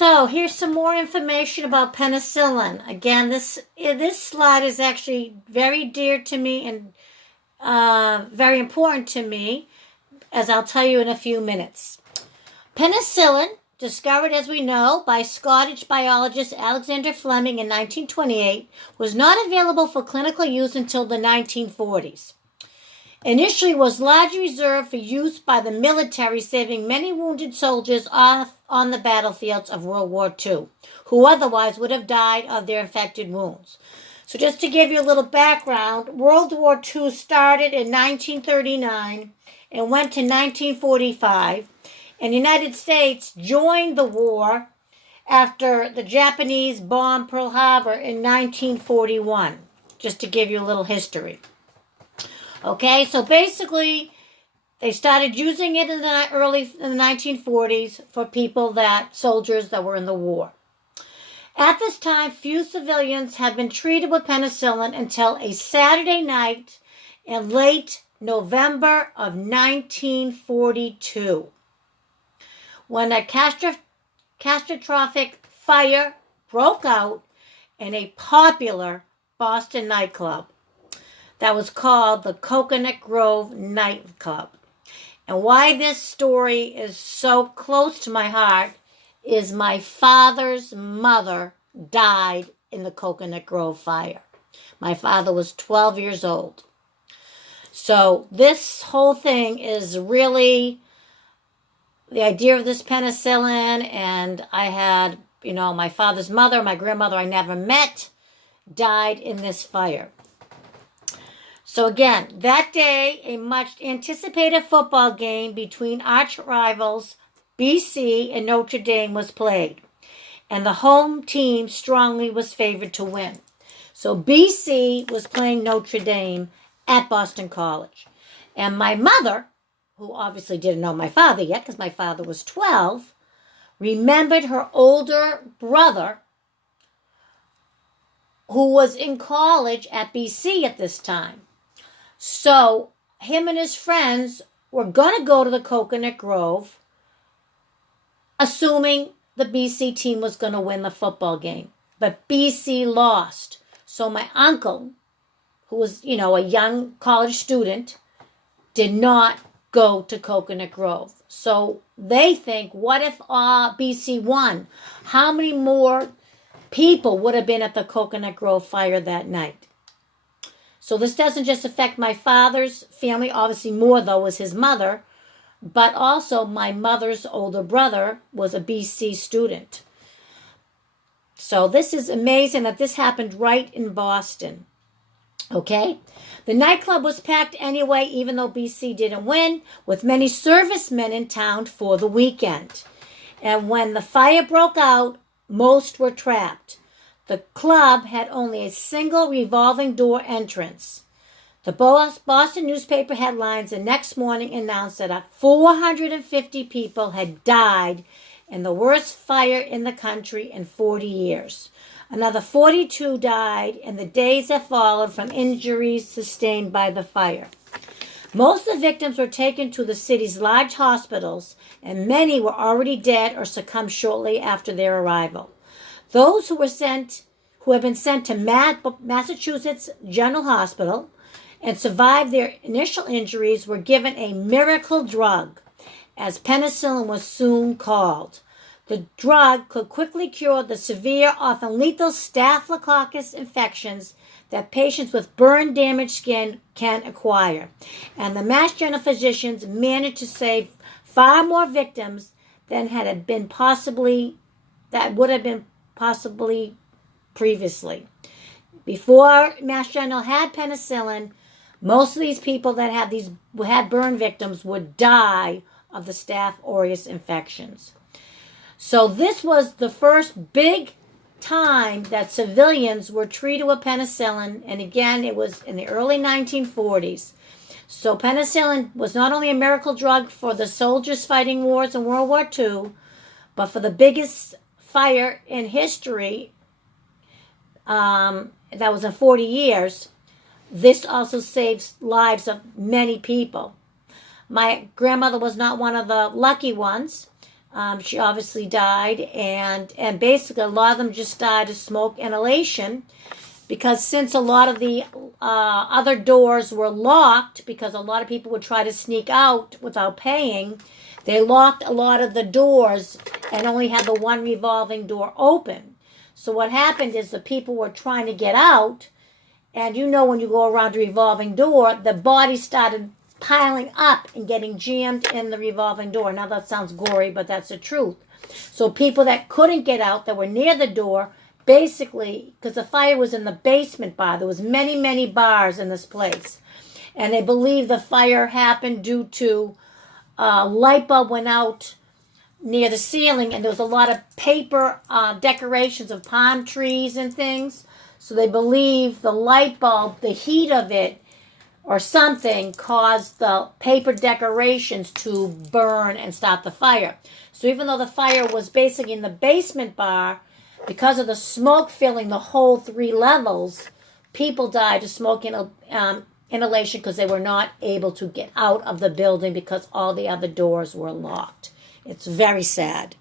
So here's some more information about penicillin. Again, this slide is actually very dear to me and very important to me, as I'll tell you in a few minutes. Penicillin, discovered, as we know, by Scottish biologist Alexander Fleming in 1928, was not available for clinical use until the 1940s. Initially, it was largely reserved for use by the military, saving many wounded soldiers off on the battlefields of World War II, who otherwise would have died of their infected wounds. So just to give you a little background, World War II started in 1939 and went to 1945, and the United States joined the war after the Japanese bombed Pearl Harbor in 1941, just to give you a little history. Okay, so basically, they started using it in the 1940s for soldiers that were in the war. At this time, few civilians had been treated with penicillin until a Saturday night in late November of 1942, when a catastrophic fire broke out in a popular Boston nightclub that was called the Coconut Grove Nightclub. And why this story is so close to my heart is my father's mother died in the Coconut Grove fire. My father was 12 years old. So this whole thing is really the idea of this penicillin, and I had, my father's mother, my grandmother I never met, died in this fire. So again, that day, a much anticipated football game between arch rivals BC and Notre Dame was played, and the home team strongly was favored to win. So BC was playing Notre Dame at Boston College, and my mother, who obviously didn't know my father yet because my father was 12, remembered her older brother who was in college at BC at this time. So him and his friends were going to go to the Coconut Grove, assuming the BC team was going to win the football game. But BC lost. So my uncle, who was, a young college student, did not go to Coconut Grove. So they think, what if BC won? How many more people would have been at the Coconut Grove fire that night? So this doesn't just affect my father's family, obviously more though was his mother, but also my mother's older brother was a BC student. So this is amazing that this happened right in Boston. Okay? The nightclub was packed anyway, even though BC didn't win, with many servicemen in town for the weekend. And when the fire broke out, most were trapped. The club had only a single revolving door entrance. The Boston newspaper headlines the next morning announced that 450 people had died in the worst fire in the country in 40 years. Another 42 died in the days that followed from injuries sustained by the fire. Most of the victims were taken to the city's large hospitals, and many were already dead or succumbed shortly after their arrival. Those who had been sent to Massachusetts General Hospital and survived their initial injuries were given a miracle drug, as penicillin was soon called. The drug could quickly cure the severe, often lethal staphylococcus infections that patients with burn-damaged skin can acquire. And the Mass General physicians managed to save far more victims than would have been possibly previously. Before Mass General had penicillin, most of these people that had burn victims would die of the Staph aureus infections. So this was the first big time that civilians were treated with penicillin, and again, it was in the early 1940s. So penicillin was not only a miracle drug for the soldiers fighting wars in World War II, but for the biggest fire in history that was in 40 years, this also saves lives of many people. My grandmother was not one of the lucky ones. She obviously died, and basically a lot of them just died of smoke inhalation, because since a lot of the other doors were locked, because a lot of people would try to sneak out without paying, they locked a lot of the doors and only had the one revolving door open. So what happened is the people were trying to get out, and when you go around a revolving door, the bodies started piling up and getting jammed in the revolving door. Now that sounds gory, but that's the truth. So people that couldn't get out, that were near the door, basically, because the fire was in the basement bar, there was many, many bars in this place, and they believe the fire happened due to a light bulb went out near the ceiling, and there was a lot of paper decorations of palm trees and things. So they believe the light bulb, the heat of it, or something caused the paper decorations to burn and start the fire. So even though the fire was basically in the basement bar, because of the smoke filling the whole 3 levels, people died of smoke inhalation because they were not able to get out of the building because all the other doors were locked. It's very sad.